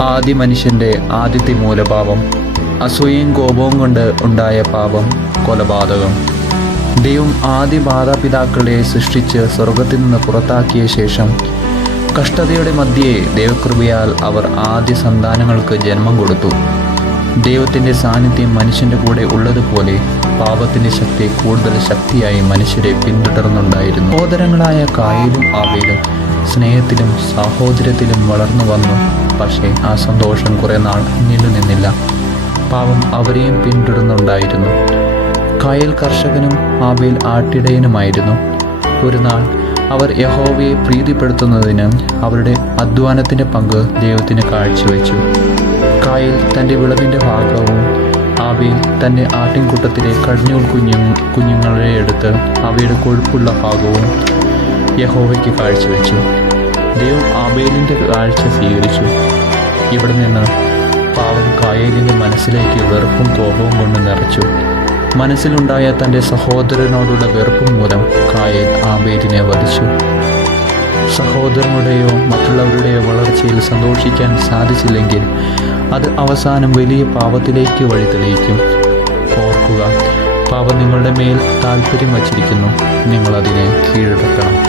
ആദ്യ മനുഷ്യന്റെ ആദ്യത്തെ മൂലഭാവം അസൂയയും കോപവും കൊണ്ട് ഉണ്ടായ പാപം കൊലപാതകം. ദൈവം ആദ്യ മാതാപിതാക്കളെ സൃഷ്ടിച്ച് സ്വർഗത്തിൽ നിന്ന് പുറത്താക്കിയ ശേഷം കഷ്ടതയുടെ മധ്യേ ദൈവകൃപയാൽ അവർ ആദ്യ സന്താനങ്ങൾക്ക് ജന്മം കൊടുത്തു. ദൈവത്തിന്റെ സാന്നിധ്യം മനുഷ്യന്റെ കൂടെ ഉള്ളതുപോലെ പാപത്തിന്റെ ശക്തി കൂടുതൽ ശക്തിയായി മനുഷ്യരെ പിന്തുടർന്നുണ്ടായിരുന്നു. സഹോദരങ്ങളായ കായലും ആവേലും സ്നേഹത്തിലും സാഹോദര്യത്തിലും വളർന്നു വന്നു. പക്ഷേ ആ സന്തോഷം കുറേ നാൾ നിലനിന്നില്ല പാവം അവരെയും പിന്തുടർന്നുണ്ടായിരുന്നു. കായൽ കർഷകനും ആബേൽ ആട്ടിടയനുമായിരുന്നു. ഒരു നാൾ അവർ യഹോവയെ പ്രീതിപ്പെടുത്തുന്നതിന് അവരുടെ അധ്വാനത്തിന്റെ പങ്ക് ദൈവത്തിന് കാഴ്ചവെച്ചു. കായൽ തന്റെ വിളവിന്റെ ഭാഗവും ആബേൽ തന്റെ ആട്ടിൻകൂട്ടത്തിലെ കടിഞ്ഞൂൽ കുഞ്ഞു കുഞ്ഞുങ്ങളെ എടുത്ത് അവയുടെ കൊഴുപ്പുള്ള ഭാഗവും യഹോവയ്ക്ക് കാഴ്ചവെച്ചു. ദൈവം ആബേലിന്റെ കാഴ്ച സ്വീകരിച്ചു. ഇവിടെ നിന്ന് പാവം കായലിന്റെ മനസ്സിലേക്ക് വെറുപ്പും കോപവും കൊണ്ട് നിറച്ചു. മനസ്സിലുണ്ടായ തന്റെ സഹോദരനോടുള്ള വെറുപ്പും മൂലം കായൽ ആബേലിനെ വധിച്ചു. സഹോദരനുടെയോ മറ്റുള്ളവരുടെയോ വളർച്ചയിൽ സന്തോഷിക്കാൻ സാധിച്ചില്ലെങ്കിൽ അത് അവസാനം വലിയ പാപത്തിലേക്ക് വഴി തെളിയിക്കും. ഓർക്കുക പാപം നിങ്ങളുടെ മേൽ താല്പര്യം വച്ചിരിക്കുന്നു. നിങ്ങളതിനെ കീഴടക്കണം.